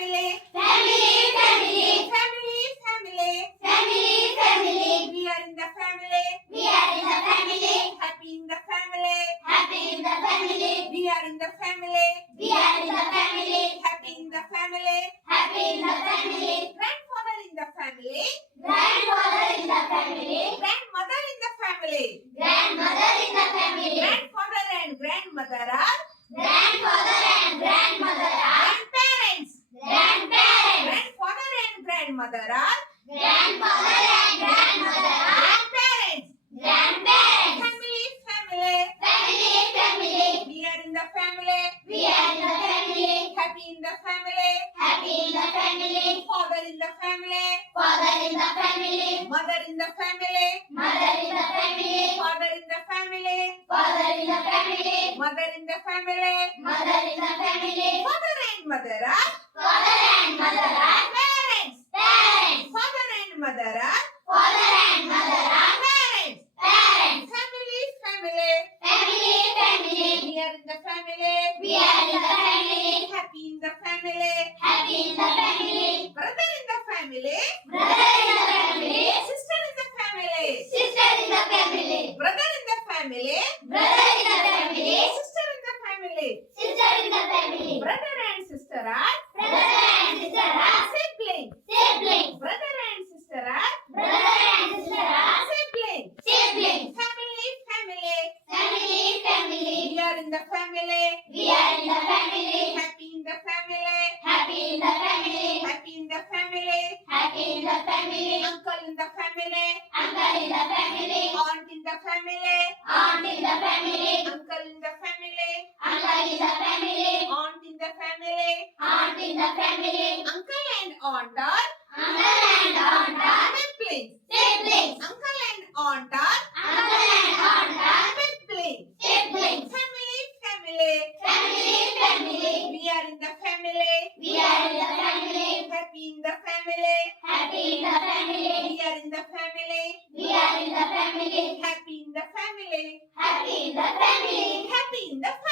family. Family, family. Family, family. Family, family. We are in the family. We are in the family. Happy in the family. Happy in the family. We are in the family. We are in the family. Happy in the family. Happy in the family. Grandfather in the family. Grandfather in the family. Grandmother in the family. Grandmother in the family. Grandfather and grandmother are Grandfather and grandmother are grandparents. grandparents. Grandfather and grandmother are Grandfather and grandmother are grandparents. grandparents. Family, family. Family, family. We are in the family. We are in the family. Happy in the family. Happy in the family. Father in the family. Father in the family. Mother in the family. Mother in the family. Father in the family. Father in the family. Mother in the family. Mother in the family. Father and mother are Father and mother are parents. parents. Father and mother are Father and mother are parents. parents. Family, family. Family, family. We are in the family. We are in the family. Happy in the family. Happy in the family. Brother in the family. Brother in the family. Sister in the family. Sister in the family. Brother in the family. Brother in the family. Sister in the family. Sister in the family. Brother and sister are Brother and sister are siblings. siblings. Brother and sister are Brother and sister are siblings. siblings. Family, family. Family, family. We are in the family. We are in the family. Happy in the family. Happy in the family. Happy in the family. Happy in the family. Uncle in the family. Uncle in the family. Aunt in the family. Aunt in the family. Uncle in the family. Uncle in the family. Aunt in the family. Aunt in the family. Uncle and aunt are Uncle and aunt are siblings. siblings. Uncle and aunt are Uncle and aunt are siblings. siblings. Family, family. Family, family. We are in the family. We are in the family. Happy in the family. Happy in the family. We are in the family. We are in the family. Happy in the family. Happy in the family. Happy in the family.